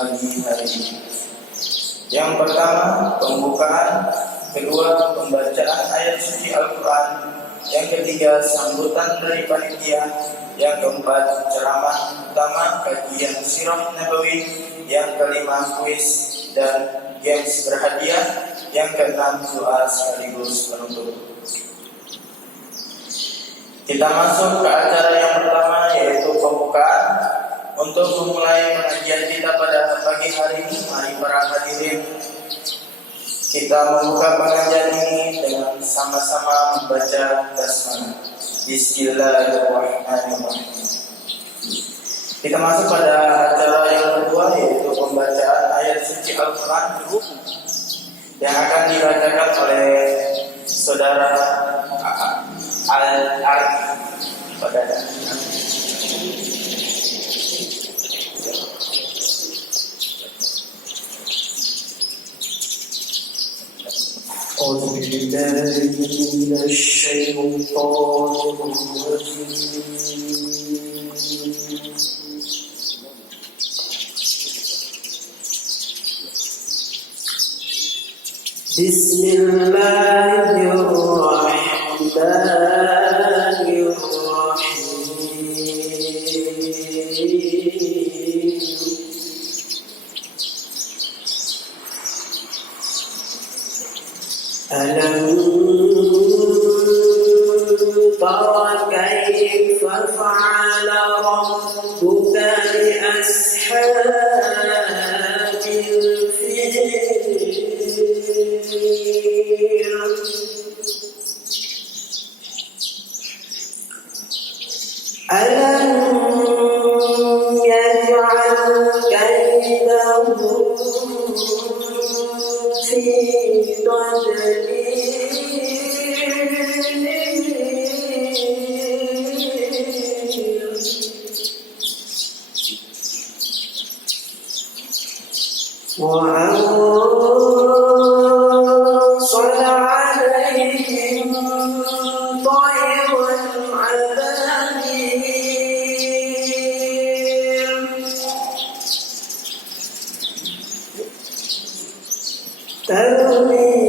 pagi hari ini. Yang pertama, pembukaan. Kedua, pembacaan ayat suci Al-Quran. Yang ketiga, sambutan dari panitia. Yang keempat, ceramah utama kajian sirah nabawi. Yang kelima, kuis dan games berhadiah. Yang keenam, doa sekaligus penutup. Kita masuk ke acara yang pertama, yaitu pembukaan. Untuk memulai pengajian kita pada pagi hari ini, mari para hadirin kita membuka pengajian ini dengan sama-sama membaca basmalah. Bismillahirrahmanirrahim. Kita masuk pada acara yang kedua, yaitu pembacaan ayat suci Al-Quran yang akan dibacakan oleh saudara Al-Arif pada أعوذ بالله من الشيطان الرجيم بسم الله الرحمن الرحيم ألم تر كيف فعل ربك بأصحاب الفيل ألم يجعل كيدهم في وأرسل عليهم طيرا أبابيل ترميهم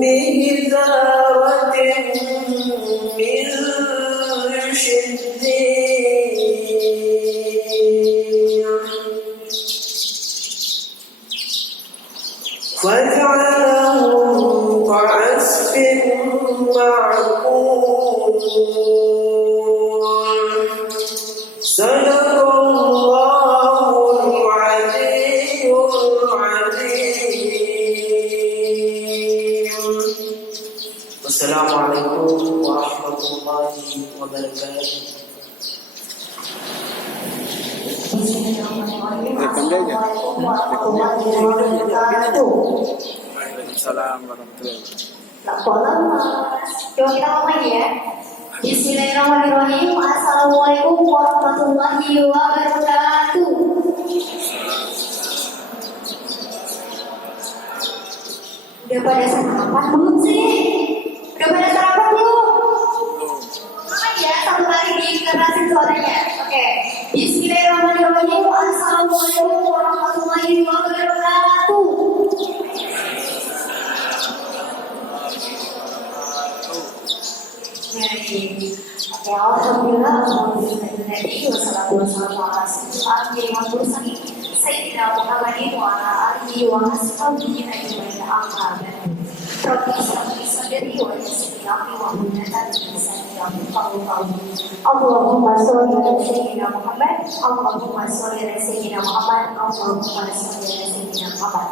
بحجارة من سجيل فجعلهم كعصف معقول صدق الله العلي العظيم. والسلام عليكم ورحمة الله وبركاته. Waalaikumsalam warahmatullahi wabarakatuh. Tak boleh mas. Coba kita ngomong lagi ya. Bismillahirrahmanirrahim. Assalamualaikum warahmatullahi wabarakatuh. Udah pada sarapan belum sih? Udah pada sarapan belum? Ya, satu kali dikerasin suaranya. Oke. Bismillahirrahmanirrahim. Assalamualaikum warahmatullahi wabarakatuh. Oke, alhamdulillah. Wassalatu wassalamu ala sayyidina Muhammadin wa ala alihi wa ashabihi ajma'in. Amma ba'du. Rabbi shrah li sadri wa yassir li amri wahlul 'uqdatam min lisani yafqahu qawli. Allahumma shalli ala sayyidina Muhammad. Allahumma shalli ala sayyidina Muhammad. Allahumma shalli ala sayyidina Muhammad.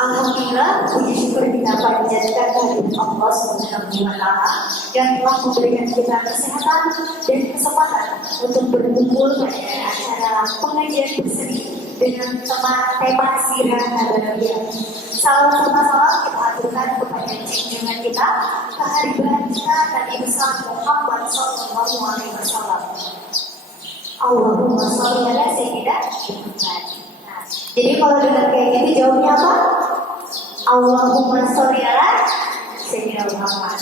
Alhamdulillah, puji syukur kita panjatkan kehadirat Allah Subhanahu wa Ta'ala yang telah memberikan kita kesehatan dan kesempatan untuk berkumpul pada acara pengajian berseri dengan tema sirah nabawiyah. Salam serta salam kita aturkan kepada junjungan kita, kehadiran kita Nabi besar Muhammad Sallallahu Alaihi Wasallam. Allahumma sholli ala sayyidina Muhammad. Jadi kalau dengar kayak gini jawabnya apa? Allahumma sholli ala sayyidina Muhammad.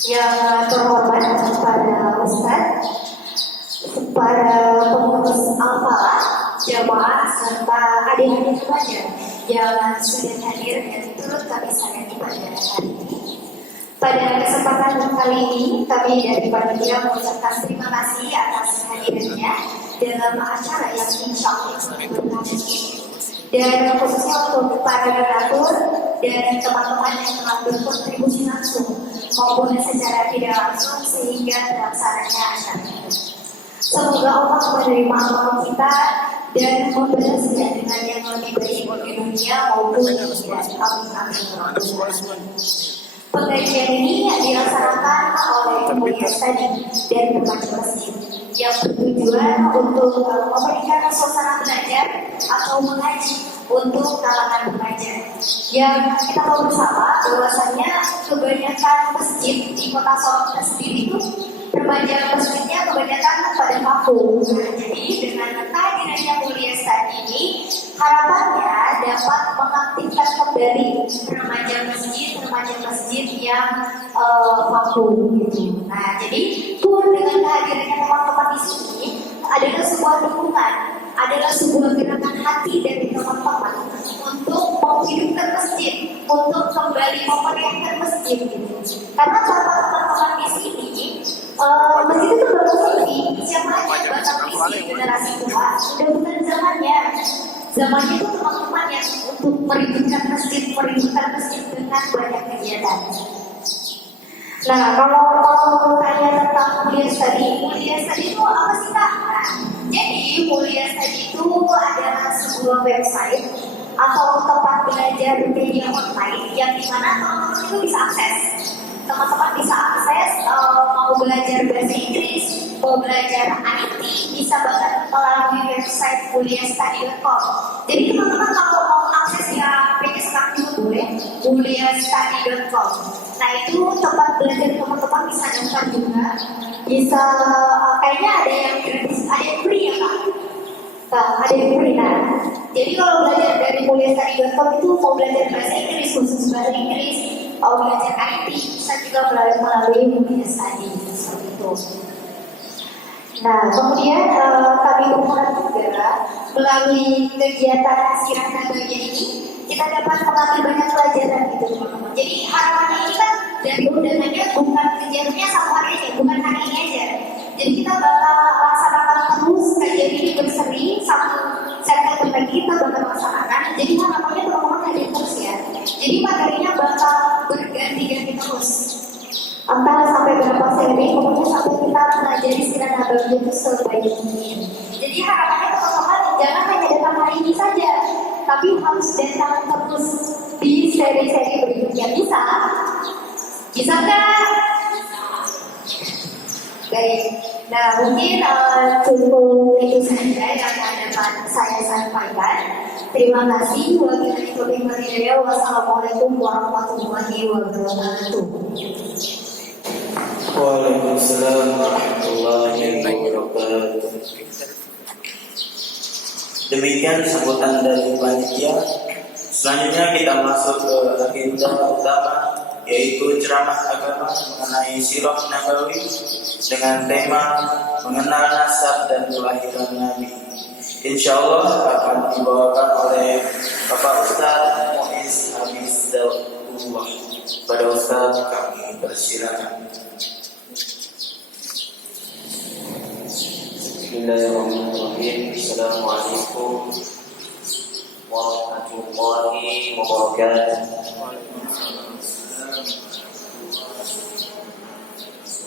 Yang terhormat para ustaz, para pengurus jamaah serta adik-adik remaja yang sudah hadir dan turut kami sayangkan pada hari ini. Pada kesempatan kali ini, kami dari panitia mengucapkan terima kasih atas hadirnya dalam acara yang insya Allah berkah ini. Dan khususnya untuk para redaktur dan teman-teman yang telah berkontribusi langsung maupun secara tidak langsung sehingga terlaksananya acara ini. Semoga Allah menerima amal kita dan membalasnya dengan yang lebih baik di dunia maupun di akhirat. Amin. Pengajian ini dilaksanakan oleh Mulia Study dan Remaja Masjid yang bertujuan untuk memberikan suasana belajar atau mengaji untuk kalangan remaja. Yang kita tahu bersama bahwasannya kebanyakan masjid di kota Solo sendiri itu remaja masjidnya kebanyakan pada kampung. Jadi dengan kehadirannya Mulia Study ini harapannya dapat mengaktifkan kembali remaja masjid yang vakum gitu. Nah, jadi pun dengan kehadirannya teman-teman di sini adalah sebuah dukungan, adalah sebuah gerakan hati dari teman-teman untuk menghidupkan masjid, untuk kembali memeriahkan masjid gitu. Karena tanpa teman-teman di sini, masjid itu baru sepi. Siapa aja bakal isi generasi tua, sudah bukan zamannya. Zamannya itu teman-teman yang untuk merindukan masjid dengan banyak kegiatan. Nah, kalau tanya tentang Mulia Study itu apa sih Kak? Nah, jadi Mulia Study itu adalah sebuah website atau tempat belajar media online yang dimana teman-teman itu bisa akses. Teman-teman bisa akses mau belajar bahasa Inggris, mau belajar IT, bisa banget melalui website muliastudy.com. Jadi teman-teman kalau mau akses ya PC sekarang juga boleh, muliastudy.com. Nah itu tempat belajar teman-teman bisa daftar juga, bisa kayaknya ada yang gratis, ada yang free ya Kak? Ada yang free. Nah, jadi kalau belajar dari muliastudy.com itu mau belajar bahasa Inggris, khusus bahasa Inggris, mau belajar IT, bisa juga melalui Mulia Study seperti itu. Nah, kemudian kami berharap juga melalui kegiatan Sirah Nabaga ini kita dapat mengambil banyak pelajaran gitu teman-teman. Jadi harapannya ini kan dari undangannya bukan kegiatannya satu hari aja, bukan hari ini aja. Jadi kita bakal laksanakan terus kajian ini berseri, satu September lagi kita bakal laksanakan. Jadi harapannya teman-teman hadir terus ya. Jadi materinya bakal berganti-ganti terus. Antara sampai berapa seri, pokoknya sampai kita pelajari Sirah Nabaga itu sebaik mungkin. Jadi harapannya teman-teman jangan hanya datang hari ini saja, tapi harus datang terus di seri-seri berikutnya. Bisa nggak? Baik. Nah mungkin cukup itu saja yang dapat saya sampaikan. Terima kasih. Wassalamualaikum warahmatullahi wabarakatuh. Waalaikumsalam warahmatullahi wabarakatuh. Demikian sambutan dari panitia. Selanjutnya kita masuk ke agenda utama, yaitu ceramah agama mengenai Sirah Nabawi dengan tema mengenal nasab dan kelahiran Nabi. Insya Allah akan dibawakan oleh Bapak Ustaz Muiz Hafiz Daulullah. Pada Ustaz kami persilakan. Bismillahirrahmanirrahim. Assalamualaikum warahmatullahi wabarakatuh.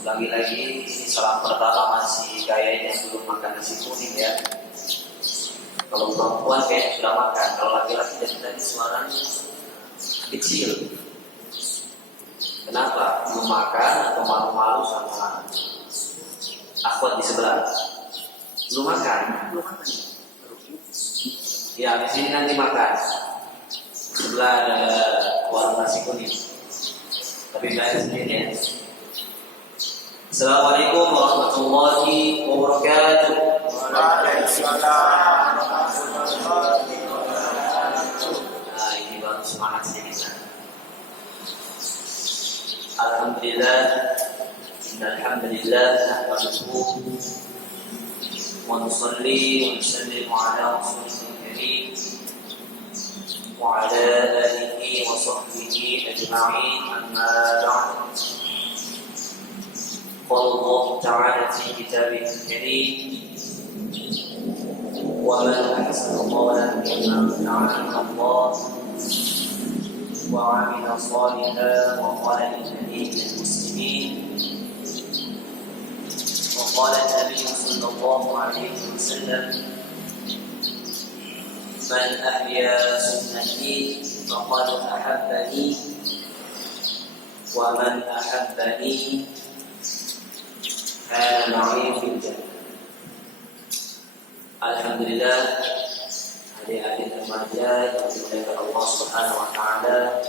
Ulangi lagi, ini salam pertama masih kayaknya belum makan nasi kuning ya. Kalau perempuan kayak sudah makan, kalau laki-laki dari tadi suaranya kecil. Kenapa? Belum makan atau malu-malu sama akhwat di sebelah? Belum makan. Ya, di sini nanti makan. Sebelah ada warung nasi kuning. Tapi belajar sendiri ya. Assalamualaikum warahmatullahi wabarakatuh. Waalaikumsalam. Nah, ini baru semangat sedikit. Alhamdulillah. Innalhamdulillah nahmaduhu ونصلي ونسلم على رسوله الكريم وعلى آله وصحبه أجمعين أما بعد قال الله تعالى في كتابه الكريم ومن أحسن قولا ممن دعا الله وعمل صالحا وقال إنني من المسلمين وقال النبي صلى الله عليه وسلم من أحيا سنتي فقد أحبني ومن أحبني كان معي في الجنة. Alhamdulillah, adik-adik remaja yang dimuliakan Allah Subhanahu wa taala,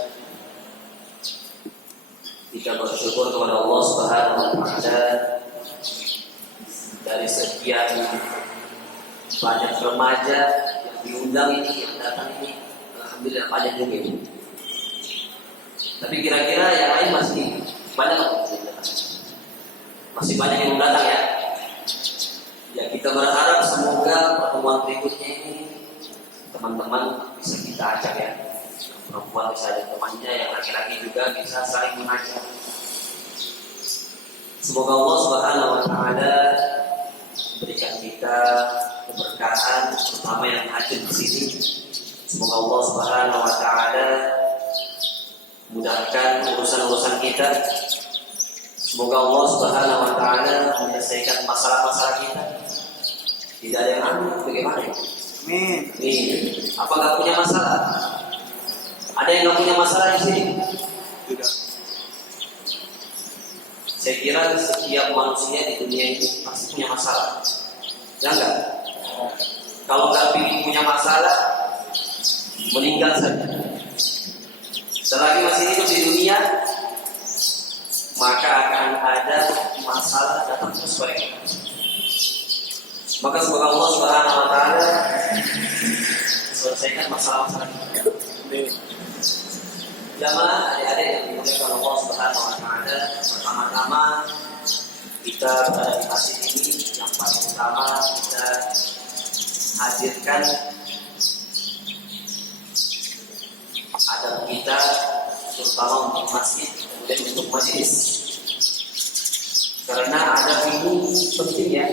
kita bersyukur kepada Allah Subhanahu wa taala dari sekian banyak remaja yang diundang ini, yang datang ini, alhamdulillah banyak juga ini. Tapi kira-kira yang lain masih banyak atau tidak? Masih banyak yang datang ya. Ya, kita berharap semoga pertemuan berikutnya ini teman-teman bisa kita ajak ya. Yang perempuan bisa ajak temannya, yang laki-laki juga bisa saling mengajak. Semoga Allah Subhanahu wa taala berikan kita keberkahan, terutama yang hadir di sini. Semoga Allah Subhanahu wa taala mudahkan urusan-urusan kita. Semoga Allah Subhanahu wa taala menyelesaikan masalah-masalah kita. Tidak ada yang aneh, bagaimana? Amin. Apa nggak punya masalah? Ada yang nggak punya masalah di sini? Tidak. Saya kira setiap manusia di dunia ini pasti punya masalah. Ya enggak? Kalau nggak punya masalah, meninggal saja. Selagi masih hidup di dunia, maka akan ada masalah datang terus pada kita. Maka semoga Allah Subhanahu wa taala selesaikan masalah-masalah kita. Jamaah adik-adik yang dimuliakan Allah Subhanahu wa taala, pertama-tama kita berada di masjid ini, yang paling utama kita hadirkan adab kita, terutama untuk masjid dan untuk majelis. Karena adab ini penting ya.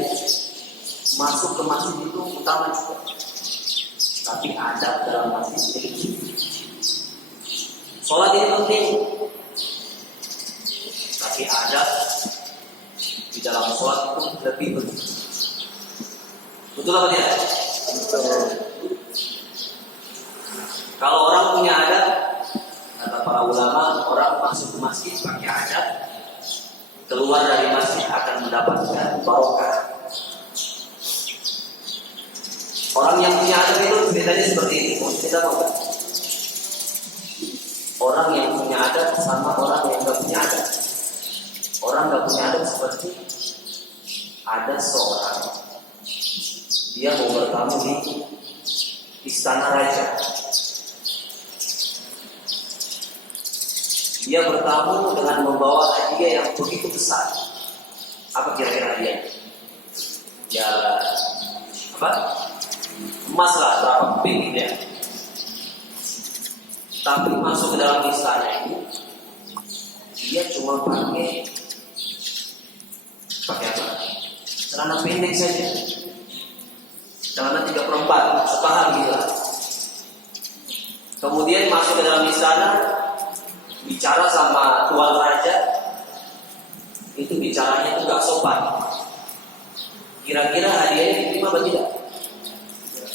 Masuk ke masjid itu utama juga. Tapi adab dalam masjid itu. Sholat ini penting. Tapi adab di dalam sholat itu lebih penting. Betul apa tidak? Betul. Kalau orang punya adab, kata para ulama, orang masuk ke masjid pakai adab, keluar dari masjid akan mendapatkan barokah. Orang yang punya adab itu ceritanya seperti ini. Mau cerita apa? Orang yang punya adab sama orang yang gak punya adab. Orang gak punya adab seperti ada seorang, dia mau bertamu di istana raja. Dia bertamu dengan membawa hadiah yang begitu besar. Apa kira-kira hadiahnya? Ya, apa? Emas lah, berapa keping ya. Tapi masuk ke dalam istana ini, dia cuma pakai apa? Celana pendek saja. Celana 3/4, sepahal gitu. Kemudian masuk ke dalam istana, bicara sama tuan raja, itu bicaranya itu gak sopan. Kira-kira hadiahnya diterima atau tidak?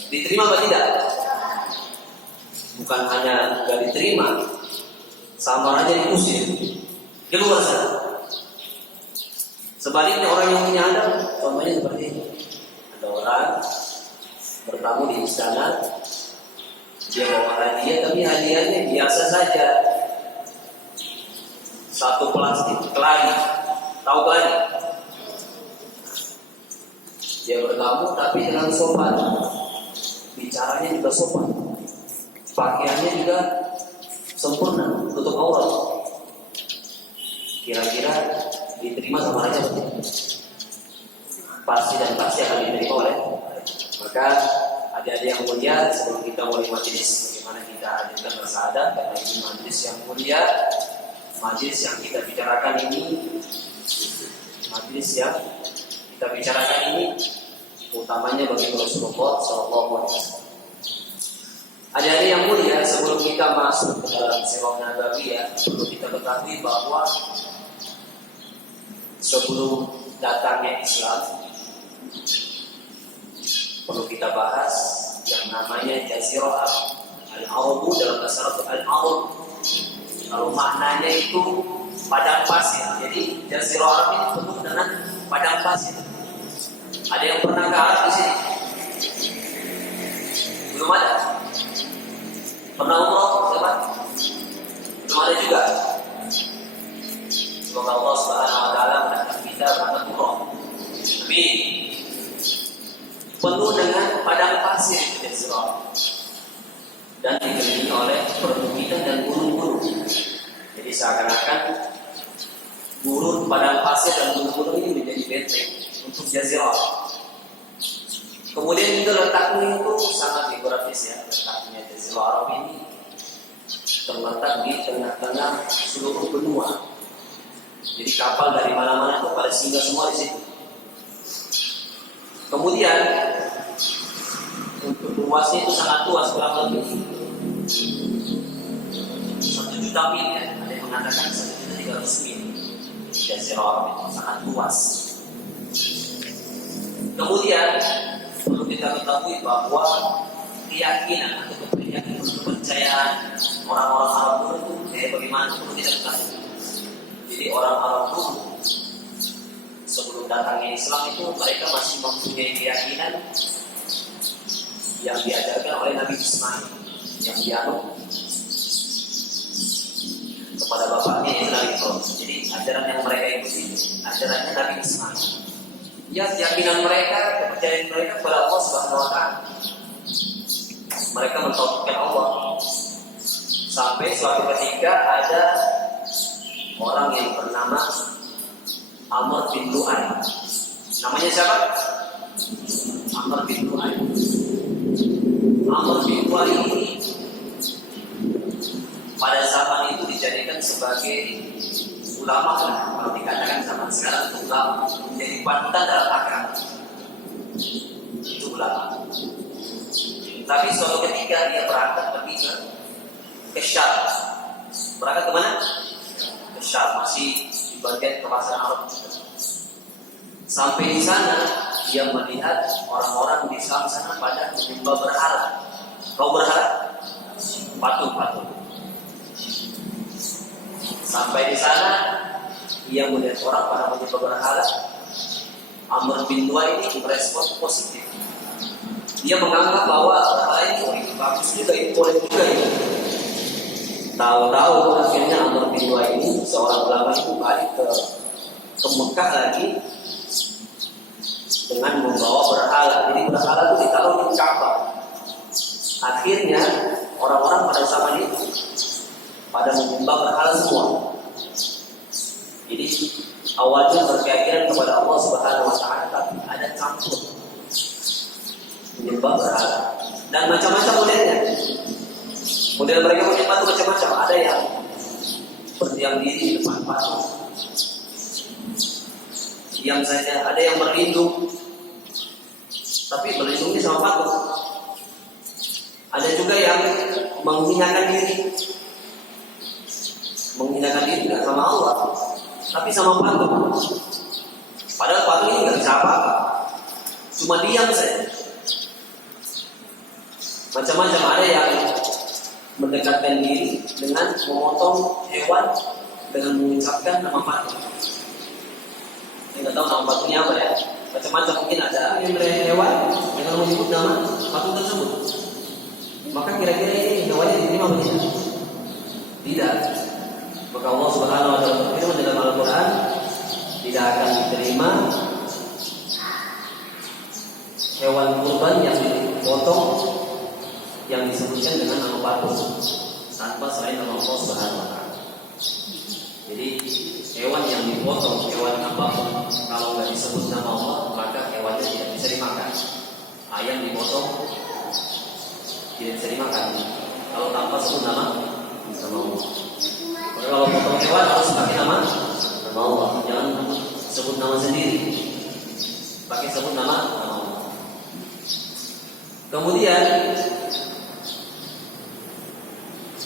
Diterima atau tidak? Bukan hanya gak diterima, sama aja diusir, keluar sana. Sebaliknya orang yang punya adab, contohnya seperti ini. Ada orang bertamu di istana, dia bawa hadiah, tapi hadiahnya biasa saja. Satu plastik keladi, tahu keladi? Dia bertamu tapi dengan sopan, bicaranya juga sopan, pakaiannya juga sempurna, tutup aurat. Kira-kira diterima sama raja atau tidak? Pasti dan pasti akan diterima oleh Maka adik-adik yang mulia, sebelum kita mulai majelis, bagaimana kita hadirkan rasa adab, karena ini majelis yang mulia, majelis yang kita bicarakan ini, majelis yang kita bicarakan ini, utamanya bagi Rasulullah SAW. Adik-adik yang mulia, sebelum kita masuk ke dalam sirah nabawiyah, perlu kita ketahui bahwa sebelum datangnya Islam, perlu kita bahas yang namanya Jazirah Al-Arabu dalam bahasa Arab Al-Arab. Kalau maknanya itu padang pasir. Jadi Jazirah Arab ini penuh dengan padang pasir. Ada yang pernah ke Arab di sini? Belum ada. Pernah umroh? Siapa? Belum ada juga. Semoga Allah Subhanahu Wa Taala mendatangkan kita berangkat umroh. Amin. Penuh dengan padang pasir itu Jazirah dan dikelilingi oleh perbukitan dan gunung-gunung. Jadi seakan-akan gurun padang pasir dan gunung-gunung ini menjadi benteng untuk Jazirah. Kemudian juga letaknya itu sangat geografis ya. Letaknya Jazirah Arab ini terletak di tengah-tengah seluruh benua. Jadi kapal dari mana-mana itu pada singgah semua di situ. Kemudian untuk luasnya itu sangat luas, kurang lebih 1 juta mil ya. Ada yang mengatakan 1.300.000 mil. Jazirah Arab itu sangat luas. Kemudian perlu kita ketahui bahwa keyakinan atau kepercayaan orang-orang Arab dulu itu bagaimana perlu kita ketahui. Jadi orang Arab dulu sebelum datangnya Islam itu mereka masih mempunyai keyakinan yang diajarkan oleh Nabi Ismail yang dianut kepada bapaknya yang Nabi Ibrahim. Jadi ajaran yang mereka ikuti ajarannya Nabi Ismail. Ya, keyakinan mereka, kepercayaan mereka kepada Allah Subhanahu Wa Taala. Mereka mentauhidkan Allah. Sampai suatu ketika ada orang yang bernama Amr bin Lu'ay. Namanya siapa? Amr bin Lu'ay. Amr bin Lu'ay ini pada zaman itu dijadikan sebagai ulama lah. Kalau dikatakan zaman sekarang itu ulama, menjadi panutan dalam agama. Itu ulama. Tapi suatu ketika dia berangkat pergi ke Syam. Berangkat ke mana? Ke Syam, masih di bagian kawasan Arab. Sampai di sana dia melihat orang-orang di Syam sana pada menyembah berhala. Kau berhala? Patung. Sampai di sana ia melihat orang pada menyembah berhala. Amr bin Lu'ay ini merespon positif. Dia menganggap bahwa berhala ini bagus juga, itu boleh juga ini. Tahu-tahu akhirnya Amr bin Lu'ay ini seorang ulama itu balik ke Mekah lagi dengan membawa berhala. Jadi berhala itu ditaruh di Ka'bah. Akhirnya orang-orang pada zaman itu pada menyembah berhala semua. Jadi awalnya berkeyakinan kepada Allah Subhanahu Wa Taala, tapi ada campur menyembah berhala dan macam-macam modelnya. Model mereka menyembah itu macam-macam. Ada yang berdiam diri di depan patung, diam saja. Ada yang berlindung, tapi berlindungnya sama patung. Ada juga yang menghinakan diri tidak sama Allah, tapi sama patung. Padahal patung ini nggak bisa apa-apa, cuma diam saja. Macam-macam. Ada yang mendekatkan diri dengan memotong hewan dengan mengucapkan nama patung. Saya nggak tahu nama patungnya apa ya. Macam-macam, mungkin ada yang melihat hewan dengan menyebut nama patung tersebut. Maka kira-kira ini hewannya diterima atau tidak? Tidak. Maka Allah Subhanahu Wa Taala berfirman dalam Al-Quran, tidak akan diterima hewan kurban yang dipotong yang disebutkan dengan nama patung tanpa selain nama Allah Subhanahu Wa Taala. Jadi hewan yang dipotong, hewan apapun, kalau nggak disebut nama Allah, maka hewannya tidak bisa dimakan. Ayam dipotong dipotong tidak bisa dimakan. Kalau tanpa sebut nama Allah. Kalau potong hewan harus pakai nama Allah. Jangan sebut nama sendiri. Pakai sebut nama Allah. Kemudian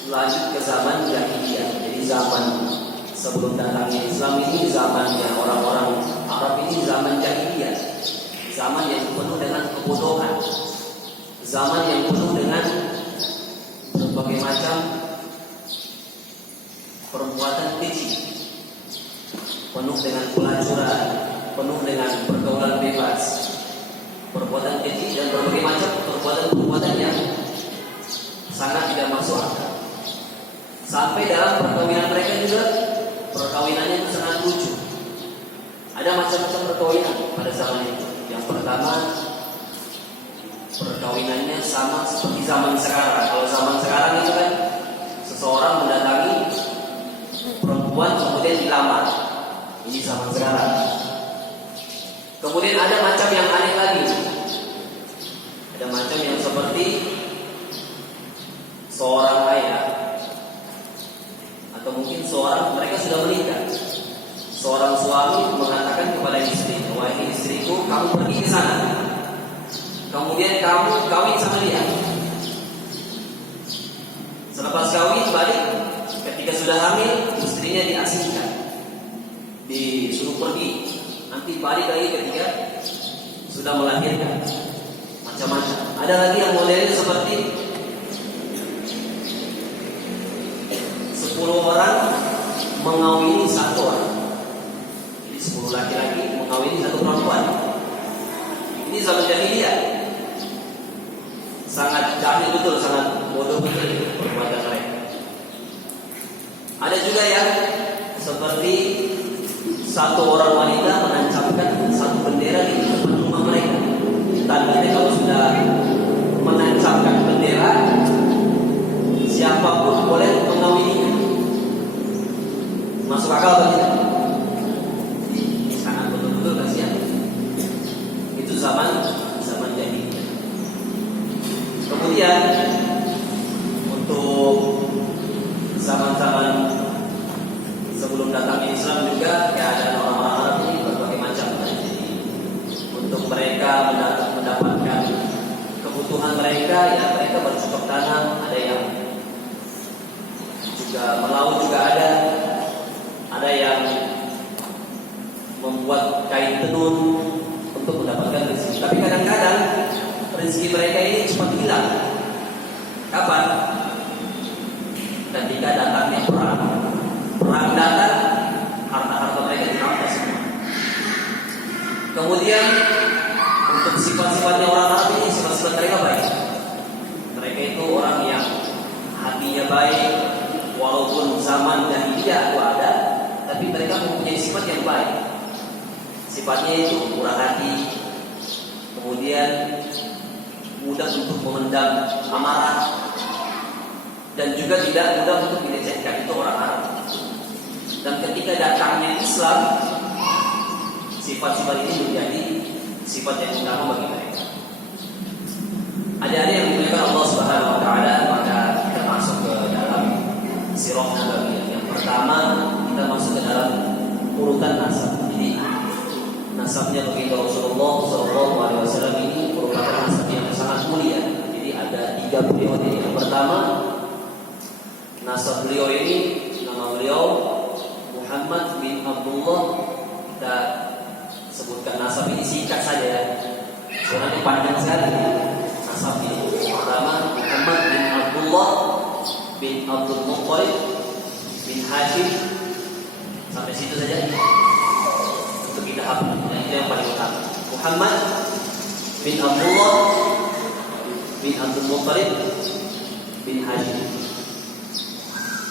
lanjut ke zaman jahiliyah. Jadi zaman sebelum datangnya Islam ini zamannya orang-orang Arab ini zaman jahiliyah. Zaman yang penuh dengan kebodohan. Zaman yang penuh dengan berbagai macam perbuatan keji. Penuh dengan pelacuran, penuh dengan pergaulan bebas, perbuatan keji dan berbagai macam perbuatan-perbuatan yang sangat tidak masuk akal. Sampai dalam perkawinan mereka juga, perkawinannya itu sangat lucu. Ada macam-macam perkawinan pada zaman itu. Yang pertama, perkawinannya sama seperti zaman sekarang. Kalau zaman sekarang itu kan seseorang mendatangi perempuan kemudian dilamar. Ini zaman sekarang. Kemudian ada macam yang aneh lagi. Ada macam yang seperti seorang ayah atau mungkin mereka sudah menikah. Seorang suami mengatakan kepada istri, "Wahai istriku, kamu pergi ke sana. Kemudian kamu kawin sama dia. Selepas kawin balik, ketika sudah hamil, istrinya diasingkan, disuruh pergi. Nanti balik lagi ketika sudah melahirkan. Macam-macam. Ada lagi yang modelnya seperti 10 orang mengawini 1 orang. Jadi 10 laki-laki mengawini 1 perempuan. Ini zaman jahiliyah. Sangat jahil betul, sangat bodoh betul perbuatan mereka. Ada juga yang seperti 1 orang wanita menancapkan 1 bendera di depan rumah mereka. Tandanya kalau sudah menancapkan bendera, siapapun boleh mengawininya. Masuk akal atau tidak? Sangat betul-betul kasihan. Itu zaman jahiliyah. Kemudian untuk zaman-zaman sebelum datangnya Islam juga keadaan orang-orang Arab ini berbagai macam. Jadi untuk mereka mendapatkan kebutuhan mereka, ya mereka bercocok tanam. Ada yang juga melaut juga ada yang membuat kain tenun untuk mendapatkan rezeki. Tapi kadang-kadang rezeki mereka ini cepat hilang. Kapan? Ketika datangnya perang. Perang datang, harta-harta mereka dirampas semua. Kemudian untuk sifat-sifatnya orang Arab ini, sifat-sifat mereka baik. Mereka itu orang yang hatinya baik, walaupun zaman jahiliyah itu ada, tapi mereka mempunyai sifat yang baik. Sifatnya itu murah hati, kemudian mudah untuk memendam amarah, dan juga tidak mudah untuk dilecehkan. Itu orang Arab. Dan ketika datangnya Islam, sifat-sifat ini menjadi sifat yang utama bagi mereka. Adik-adik yang dimuliakan Allah Subhanahu wa taala, maka kita masuk ke dalam sirah nabawiyah. Yang pertama, kita masuk ke dalam urutan nasab. Jadi nasabnya baginda Rasulullah SAW ini merupakan nasab yang sangat mulia. Jadi ada 3 beliau. Yang pertama, nasab beliau ini, nama beliau Muhammad bin Abdullah. Kita sebutkan nasab ini singkat saja ya. Soalnya panjang sekali nasab ini. Pertama, Muhammad bin Abdullah bin Abdul Muttalib bin Hashim. Sampai situ saja untuk kita hafal. Itu yang paling utama. Muhammad bin Abdullah bin Abdul Muttalib bin Hashim.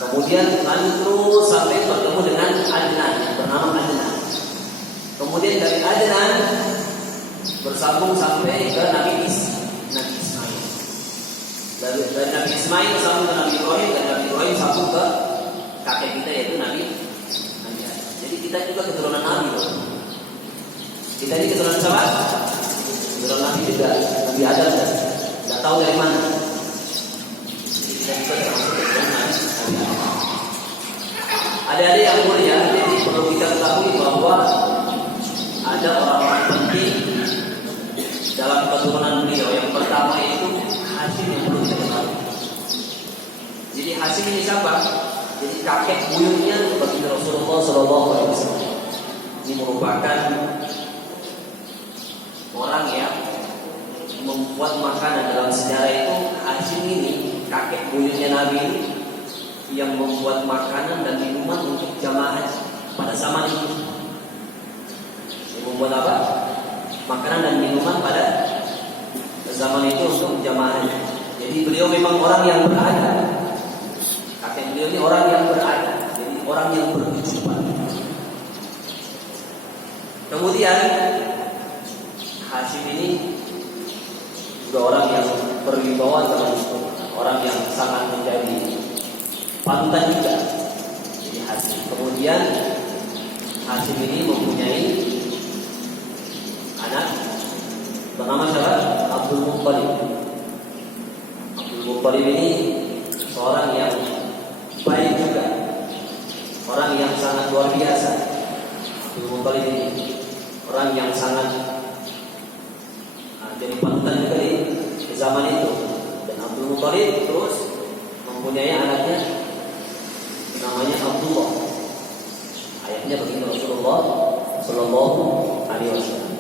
Kemudian lanjut terus sampai bertemu dengan Adnan, bernama Adnan. Kemudian dari Adnan bersambung sampai ke Nabi Ismail. Dari Nabi Ismail sambung ke Nabi Ibrahim, dan Nabi Ibrahim sambung ke kakek kita yaitu Nabi Adam. Jadi kita juga keturunan Nabi. Kita ini keturunan siapa? Saudara Nabi juga, Nabi Adam dan nggak tahu dari mana. Tidak bisa termasuk ke dalam Nabi Adam. Ada-ada yang mulia, jadi perlu kita ketahui bahwa ada orang-orang penting dalam keturunan beliau. Yang pertama itu Hashim yang perlu kita ketahui. Jadi Hashim ini siapa? Jadi kakek buyutnya bagi Rasulullah SAW. Ini merupakan orang yang membuat makanan dalam sejarah itu. Hashim ini kakek buyutnya Nabi ini yang membuat makanan dan minuman untuk jamaah haji pada zaman itu. Yang membuat apa? Makanan dan minuman pada zaman itu untuk jamaah haji. Jadi beliau memang orang yang berada. Kakek beliau ini orang yang berada. Jadi orang yang berkecukupan. Kemudian Hashim ini juga orang yang berwibawa dalam orang yang sangat menjadi panutan juga. Jadi Hashim. Kemudian Hashim ini mempunyai anak bernama siapa? Abdul Muttalib. Abdul Muttalib ini seorang yang baik juga, orang yang sangat luar biasa. Abdul Muttalib ini orang yang sangat jadi panutan juga di zaman itu. Dan Abdul Muttalib terus mempunyai anaknya namanya Abdullah. Ayahnya begitu Rasulullah Sallallahu Alaihi Wasallam.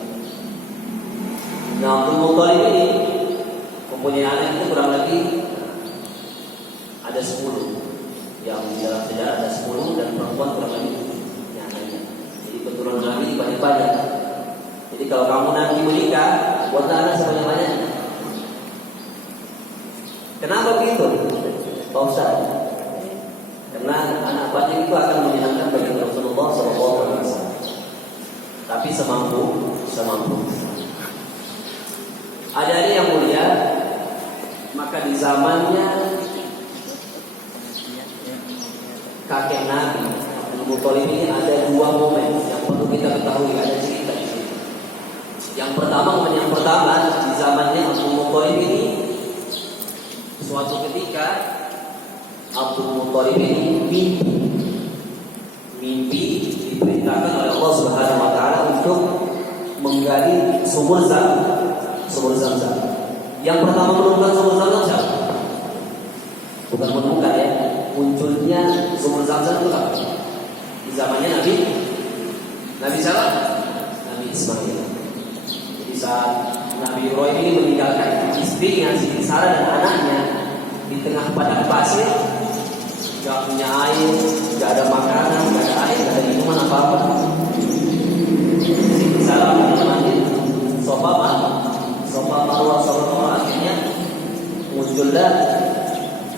Nah, Abdul Muttalib ini mempunyai anak itu kurang lebih ada 10. Yang di dalam sejarah ada 10 dan perempuan kurang lebih 7 anaknya. Jadi keturunan Nabi banyak-banyak. Jadi kalau kamu nanti menikah, buat anak sebanyak-banyaknya. Kenapa begitu, Pak Ustaz? Karena anak banyak itu akan menyenangkan bagi Rasulullah SAW. Tapi semampu. Ada yang mulia, maka di zamannya kakek Nabi Abdul Muttalib ini ada 2 momen yang perlu kita ketahui. Ada cerita di sini. Yang pertama di zamannya Abdul Muttalib ini, suatu ketika Abdul Muttalib ini mimpi diperintahkan oleh Allah Subhanahu wa taala untuk menggali sumur Zamzam. Yang pertama menemukan sumur Zamzam siapa? Bukan menemukan ya, munculnya sumur Zamzam itu apa? Di zamannya Nabi siapa? Nabi Ismail. Jadi saat Nabi Ibrahim ini meninggalkan istrinya Siti Sarah dan anaknya di tengah padang pasir, gak punya air, gak ada makanan, gak ada air, gak ada minuman apa-apa. Siti Sarah menemani Sofa Marwah Sallallahu akhirnya muncullah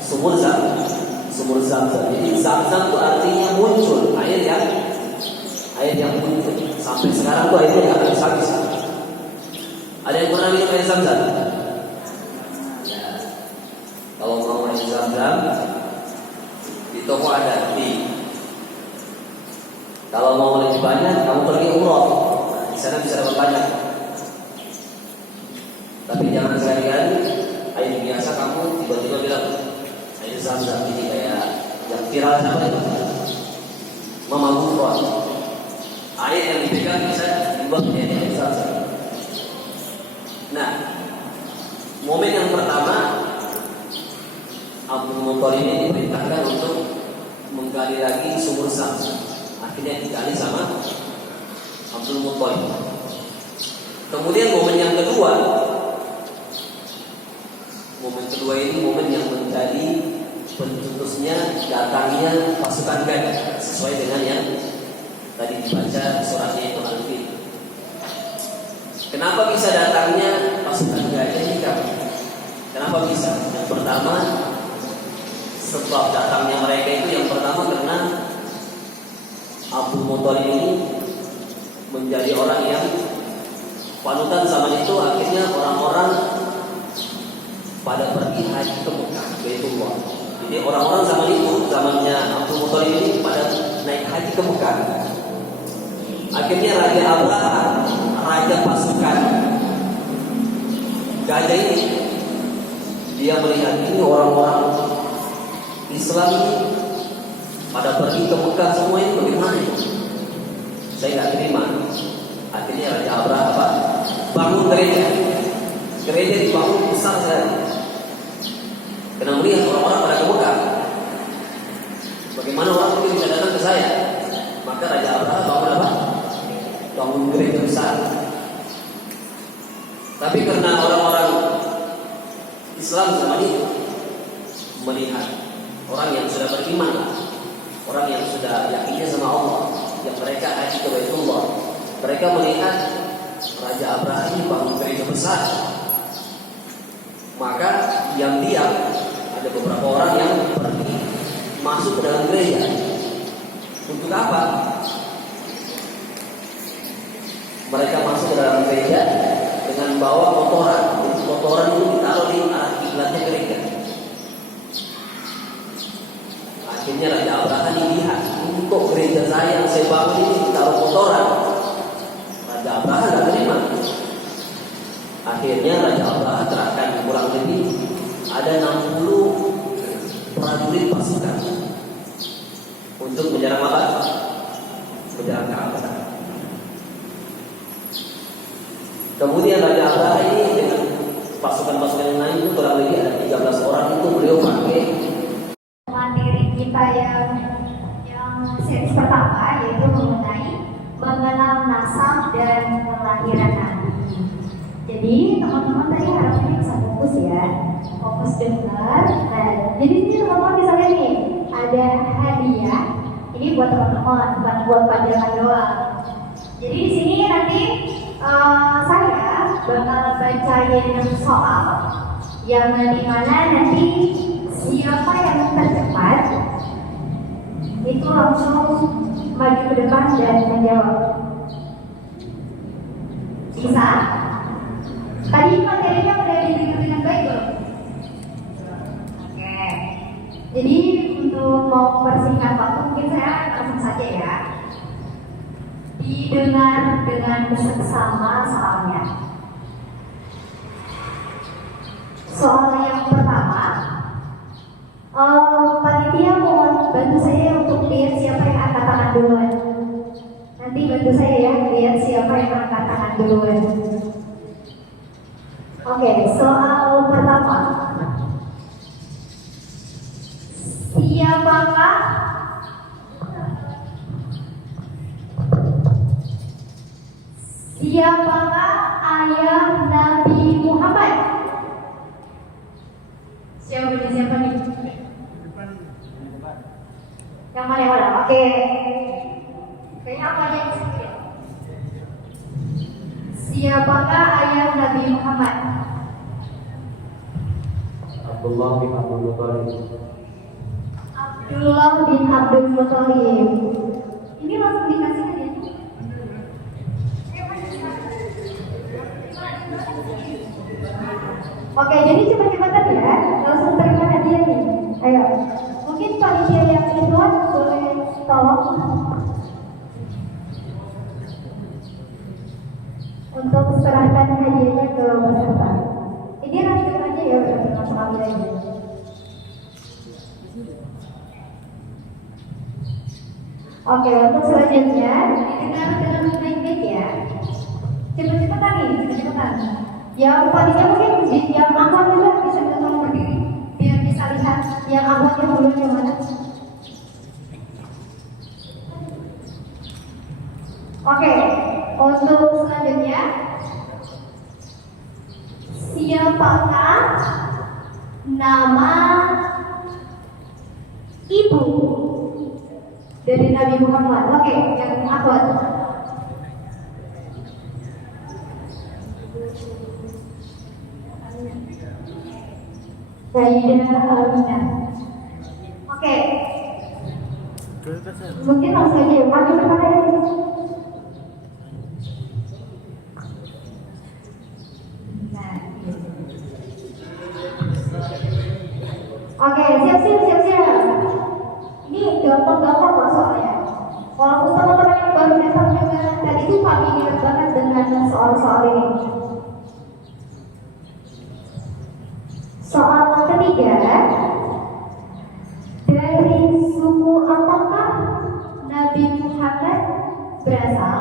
sumur Zamzam. Jadi Zamzam itu artinya muncul, air yang muncul. Sampai sekarang tuh airnya gak habis-habis. Ada yang pernah minum air Zamzam? Ya. Kalau mau air Zamzam di toko ada di. Kalau mau lebih banyak, kamu pergi umroh. Di sana bisa dapat banyak. Tapi jangan sekali-kali air biasa kamu tiba-tiba bilang air Zamzam. Ini kayak yang viral siapa itu? Mama Bukhari. Air yang dipegang bisa dibuat menjadi air Zamzam. Nah, momen yang pertama Abdul Muttalib ini diperintahkan untuk menggali lagi sumur Zamzam. Akhirnya digali sama Abdul Muttalib. Kemudian momen kedua ini momen yang menjadi pencetusnya datangnya pasukan gajah, sesuai dengan yang tadi dibaca suratnya itu Al-Fil. Kenapa bisa datangnya pasukan gajah ini? Kenapa bisa? Yang pertama, sebab datangnya mereka itu yang pertama karena Abdul Muttalib ini menjadi orang yang panutan zaman itu. Akhirnya orang-orang pada pergi haji ke Mekah, Baitullah. Jadi orang-orang zaman itu, zamannya Abdul Muttalib ini pada naik haji ke Mekah. Akhirnya Raja Abraha, raja pasukan gajah ini dia melihat ini orang-orang Islam ini pada pergi ke Mekah semua ini bagaimana ini? Saya nggak terima. Akhirnya Raja Abraha bangun gereja. Gereja dibangun besar sekali. Karena melihat orang-orang pada ke Mekah. Bagaimana orang mungkin bisa datang ke saya? Maka Raja Abraha bangun apa? Bangun gereja besar. Tapi karena orang-orang Islam zaman itu melihat orang yang sudah beriman, orang yang sudah yakinnya sama Allah, yang mereka haji ke Baitullah, mereka melihat Raja Abraha ini bangun gereja besar. Maka yang diam ada beberapa orang yang pergi masuk ke dalam gereja. Untuk apa? Mereka masuk ke dalam gereja dengan bawa kotoran. Kotoran itu ditaruh di arah kiblatnya gereja. Akhirnya Raja Abraha dilihat, untuk gereja saya yang saya bangun ini ditaruh kotoran. Raja Abraha tidak terima. Akhirnya Raja Abraha kerahkan kurang lebih ada 60 prajurit pasukan untuk menyerang apa? Menyerang Ka'bah. Kemudian Raja Abraha ini dengan pasukan-pasukan yang lain itu kurang lebih ada 13 orang itu beliau pakai materi kita yang seri pertama, yaitu mengenai mengenal nasab dan kelahiran Nabi. Jadi teman-teman tadi harapnya bisa fokus ya, fokus dengar. Nah, jadi ini teman-teman bisa lihat nih, ada hadiah. Ini buat teman-teman, bukan buat panjangan doang. Jadi di sini nanti saya bakal bacain soal yang dimana nanti siapa yang tercepat itu langsung maju ke depan dan menjawab. Bisa? Tadi materinya udah didengar dengan baik belum? Oke. Jadi untuk mau persingkat waktu mungkin saya langsung saja ya. Didengar dengan seksama soalnya. Soal yang pertama, panitia mohon bantu saya untuk lihat siapa yang angkat tangan duluan. Nanti bantu saya ya, lihat siapa yang angkat tangan duluan. Oke, soal pertama. Siapakah ayah Nabi Muhammad? Siapa nih? Yang mana? Oke. Kayaknya apa aja yang disebut? Siapakah ayah Nabi Muhammad? Abdullah bin Abdul Muthalib. Abdullah bin Abdul Muthalib. Ini langsung dikasih aja. Oke, jadi cepat-cepatan ya, langsung terima hadiah nih. Ayo, mungkin panitia yang duluan boleh tolong untuk serahkan hadiahnya ke peserta. Ini random aja ya, udah masuk kami lagi. Oke, untuk selanjutnya didengar dengan baik-baik ya. Cepat-cepatan nih, cepat-cepatan. Yang panitia mungkin yang awal juga bisa tolong berdiri biar bisa lihat yang awal yang dulu yang mana. Oke, untuk selanjutnya siapakah nama ibu dari Nabi Muhammad? Oke, yang awal. Sayyidah Aminah. Oke. Mungkin langsung aja ya, maju ke kamera ini. Nah. Oke, siap. Ini gampang-gampang kok soalnya. Kalau teman-teman yang baru datang juga tadi itu familiar banget dengan soal-soal ini. ketiga, dari suku apakah Nabi Muhammad berasal?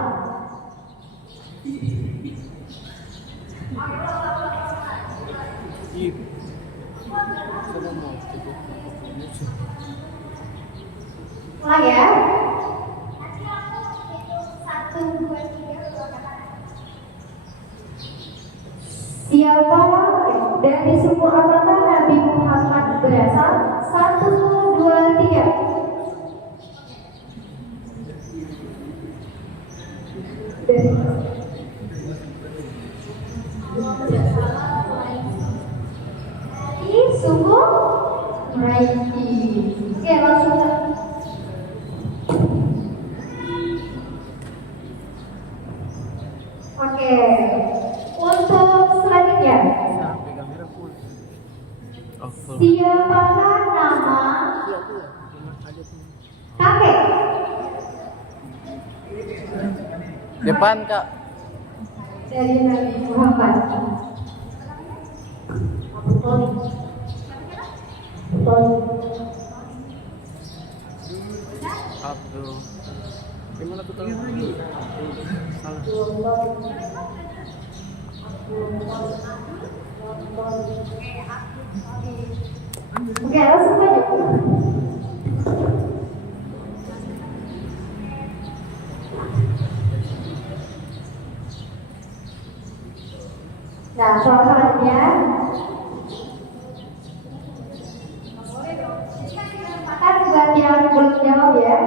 Ulang ya. Satu, dua, tiga. Siapa dari suku apakah Nabi Muhammad berasal? Satu, dua, tiga. Dari suku Quraisy. Oke, langsung. Oke, untuk selanjutnya, siapakah nama kakek? Depan Kak. Dari Nabi Muhammad. Abu Thalib. Abdul. Gimana tuh kalau lagi? Salah. Oke, langsung aja. Nah, soal selanjutnya. Kesempatan buat yang belum jawab ya.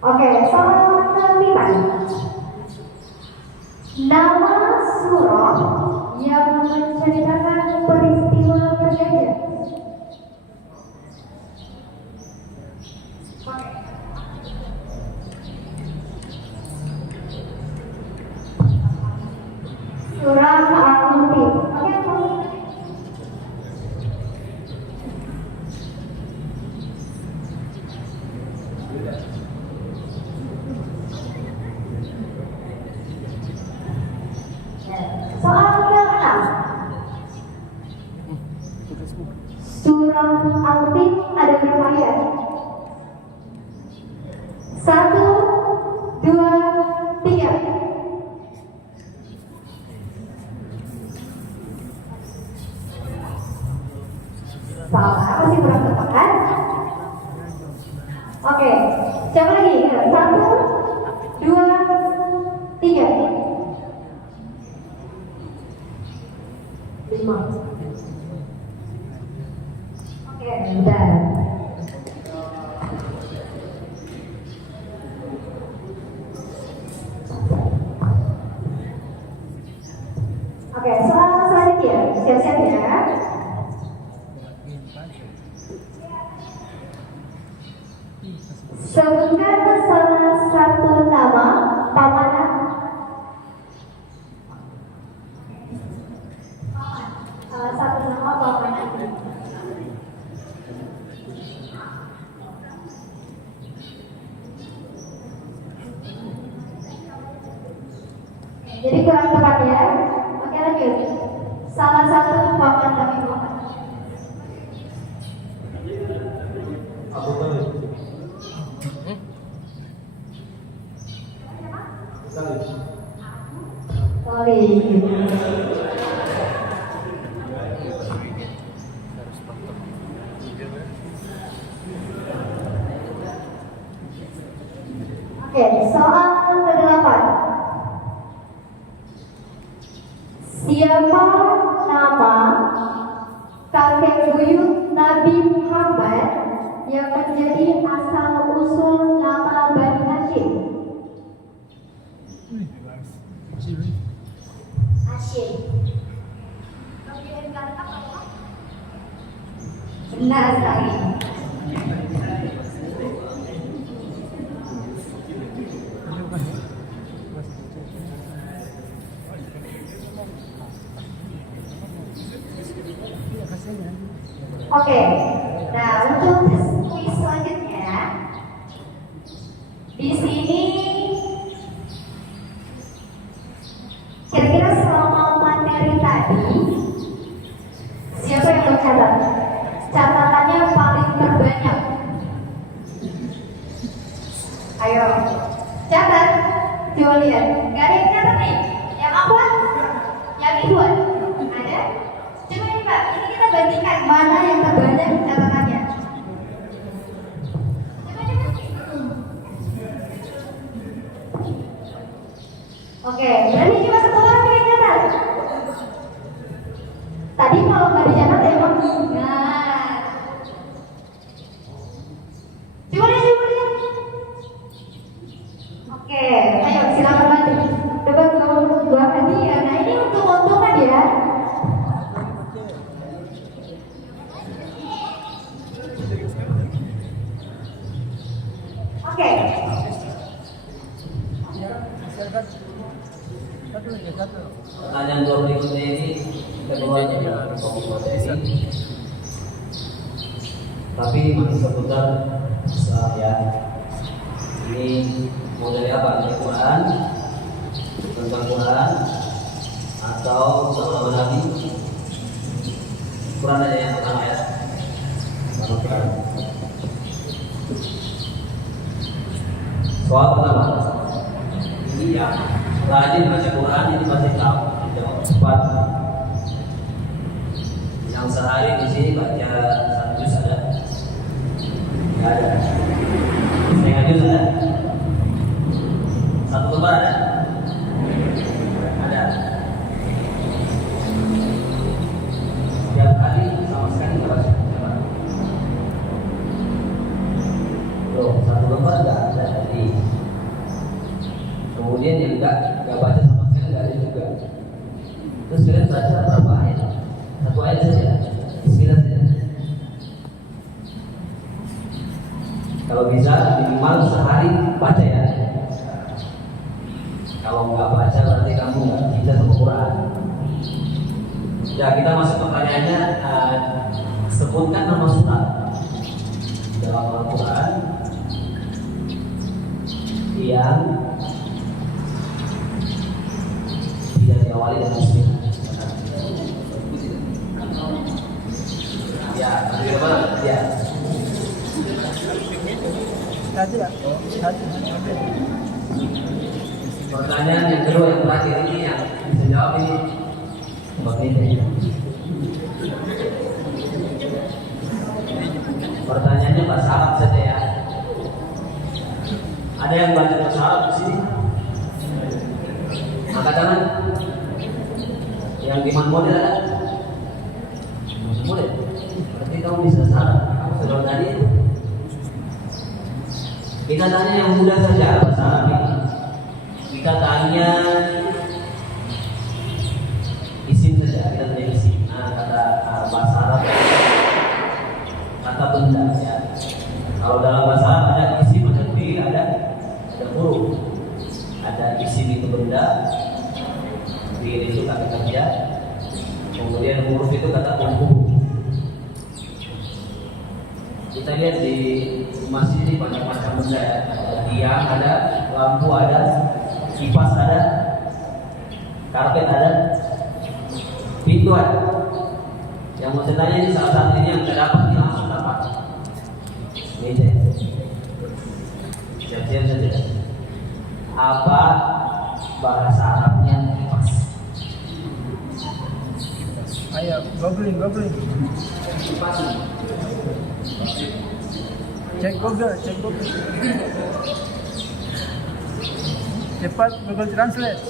Oke, soal kelima. Nama surah yang menceritakan peristiwa perjanjian. Surah Al-Mulk. Soal ke-6. Surah Al-Mulk ada berapa ayat? 1, 2, 3. Salah, masih kurang tepat. Oke, siapa lagi? 1, 2, 3. 5. Oke, bentar. Oke, soal selanjutnya, siap-siap ya. Sebutkan salah satu nama pamanah. Salah satu nama pamanah. Jadi kurang tepat ya. Oke, lanjut. Salah satu paman Nabi Muhammad. Abu Thalib. Sorry. Oke, soal ke-8. Siapa nama kakek buyut Nabi Muhammad yang menjadi asal usul nama Bani Hashim? Hashim. Benar sekali. Oke, nah untuk kuis selanjutnya, di sini kira-kira selama materi tadi, Coba ini Pak, ini kita bandingkan mana yang terbanyak catatannya. Oke, berani coba satu orang pegang catat. Tadi kalau nggak dicatat emang nah. Coba lihat. Oke, ayo silakan bantu. Coba kalau dua hadiah. Nah ini untung-untungan ya. Oke. Pertanyaan dua berikutnya ini kedua ini, tapi masih seputar ya. Ini mau dari apa? Dari Quran, tentang Quran, atau sama Nabi? Quran aja yang pertama ya. Quran. Soal pertama, ini ya rajin baca Quran ini pasti tahu jawab cepat. Yang sehari di sini baca satu juz ada? Nggak ada. Setengah juz ada? Satu lembar ada? Ada. Setiap hari sama sekali nggak baca. Loh, satu lembar nggak ada tadi. Kemudian yang enggak baca sama sekali nggak ada juga. Terus kalian baca berapa ayat? Satu ayat saja. Bismillah saja. Kalau bisa minimal sehari baca ya. Kalau nggak baca berarti kamu nggak bisa sama Quran. Ya kita masuk pertanyaannya. Sebutkan nama surat dalam Al-Quran yang diawali dengan bismillah. Ya, bagaimana? Ya. Pertanyaan yang kedua yang terakhir ini yang bisa jawab ini seperti ini. Pertanyaannya bahasa Arab saja ya. Ada yang baca bahasa Arab di sini? Angkat tangan. Yang di model ada? Model. Berarti kamu bisa salah. Kamu sudah tadi itu. Kita tanya yang mudah saja bahasa Arab ini. Kita tanya isim saja. Kita tanya isim. Nah, kata bahasa Arab kata benda ya. Kalau dalam bahasa Arab ada isim, ada fi'il, ada huruf. Ada isim itu benda, fi'il itu kata kerja, kemudian huruf itu kata penghubung. Kita lihat di masjid ini banyak macam benda ya. Ada tiang, ada lampu, ada kipas, ada karpet, ada pintu ada. Yang mau saya tanya ini salah satu ini yang tidak dapat, yang langsung dapat. Meja. Siap-siap saja. Apa bahasa Arabnya kipas? Ayo, googling. Kipas ini. Cek Google. Cepat Google Translate.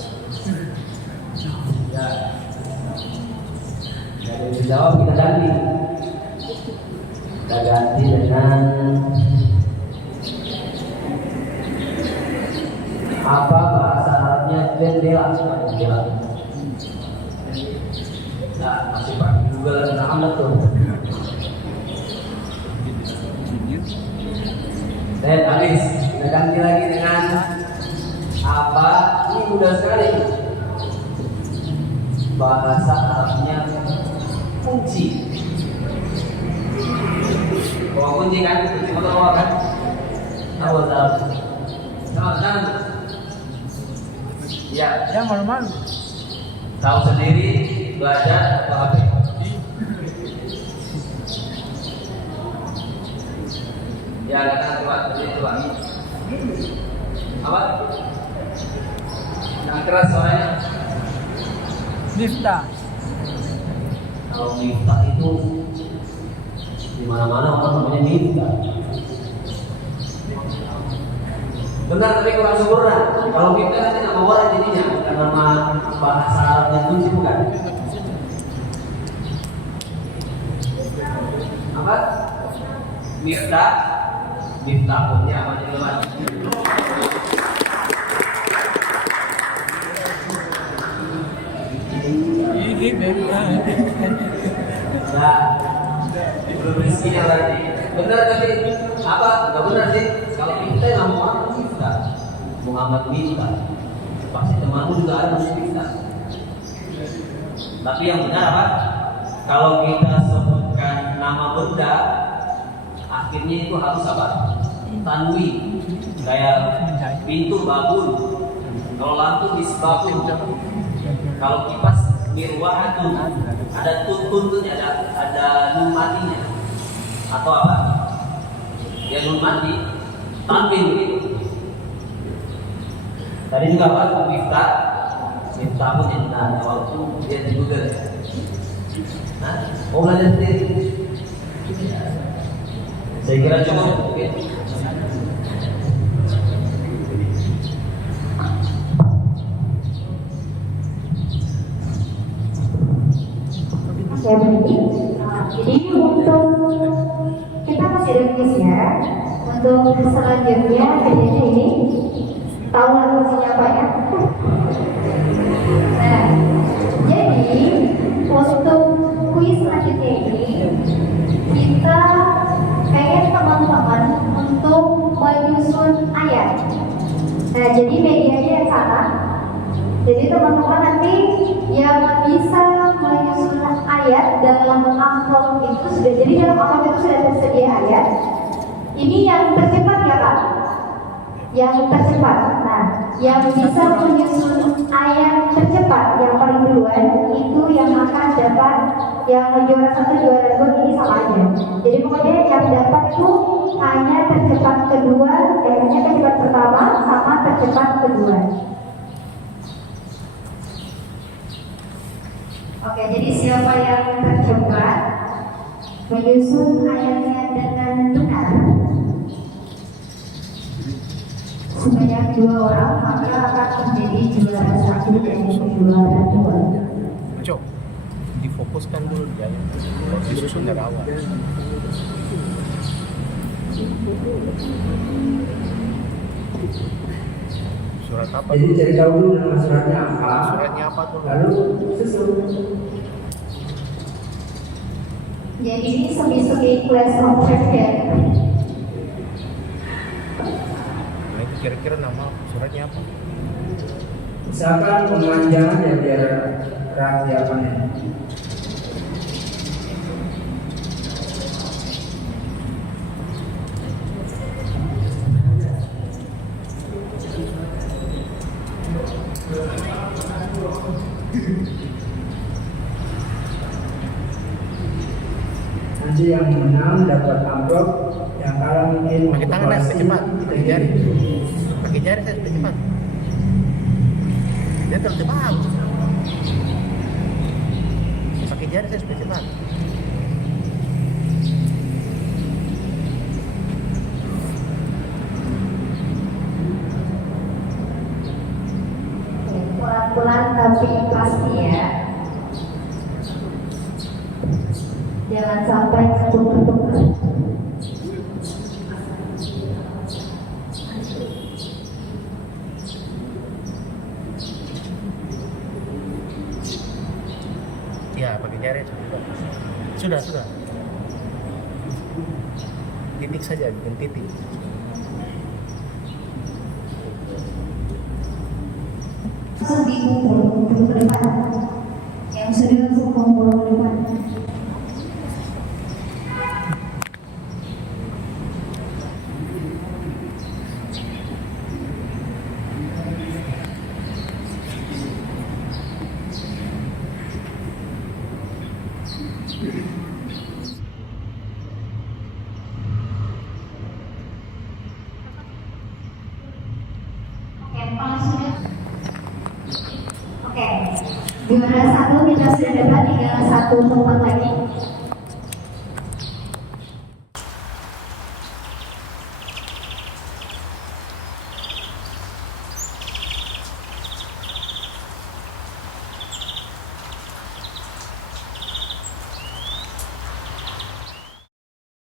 Ya. Jadi dijawab kita ganti. Kita ganti dengan apa bahasa Arabnya jendela? Nah, masih pakai Google dan Anda tuh. Dan habis kita ganti lagi dengan apa? Ini mudah sekali. Bahasa Arabnya kunci. Bawa kunci kan? Kunci motor bawa kan? Tahu tahu. Sama. Ya. Ya malu-malu. Tahu sendiri belajar atau apa? Ya, katakan kuat, jadi coba. Apa? Yang keras suaranya. Miftah. Kalau miftah itu di mana-mana orang namanya miftah. Benar, tapi kurang sempurna. Kalau miftah nanti nama orang jadinya, bukan nama bahasa Arabnya kunci, bukan. Apa? Miftah, miftahnya apa jadi lemas? Ya, belum rezekinya berarti. Benar tapi apa? Enggak benar sih. Kalau kita nama orang miftah, Muhammad miftah, pasti temanmu juga ada miftah. Tapi yang benar apa? Kalau kita sebutkan nama benda, akhirnya itu harus apa? Tanwin. Kayak pintu babun. Kalau lampu misbahun. Kalau kipas mirwahatun. Ada tuntunnya, ada nun matinya. Atau apa? Ya nun mati, tanwin begitu. Tadi juga apa? Miftah. Miftah pun yang benar. Walaupun dia di Google. Nah, mau belajar sendiri. Saya kira cukup. Ya berarti, jadi untuk kita masih ada kuisnya. Untuk selanjutnya kayaknya ini tahu langsungnya apa ya? Nah, jadi untuk kuis selanjutnya ini kita pengen teman-teman untuk menyusun ayat. Nah, jadi medianya yang sama. Jadi teman-teman nanti yang bisa menyusun ayat dalam amplop itu sudah, jadi dalam amplop itu sudah tersedia ayat. Ini yang tercepat ya Pak? Yang tercepat. Nah, yang bisa menyusun ayat tercepat yang paling duluan itu yang akan dapat, yang juara 1, juara 2 ini sama aja. Jadi pokoknya yang dapat itu hanya tercepat kedua, hanya tercepat pertama sama tercepat kedua. Oke, jadi siapa yang tercepat menyusun ayatnya dengan benar sebanyak 2 orang, maka akan menjadi juara 1 dan juara 2. Cok, difokuskan dulu jangan disusun dari awal. Surat apa? Jadi cari tahu dulu nama suratnya apa. Suratnya apa tuh? Lalu susun. Jadi ini semi-semi class object ya. Nah itu kira-kira nama suratnya apa? Misalkan pemanjangan ya biar rapi apa nih. Nanti yang menang dapat amplop, yang kalah mungkin Pakai tangan saya cepat, pakai jari. Pakai jari saya sudah cepat. Dia terlalu cepat. Pakai jari saya sudah cepat. Pelan-pelan tapi pasti ya. Jangan sampai ketuk-ketuk. Ya, pakai jari sudah. Titik saja, bikin titik. Langsung dikumpul ke depan. Yang sudah langsung kumpul ke depan. Oke, juara 1 kita sudah dapat, tinggal 1 satu temuan lagi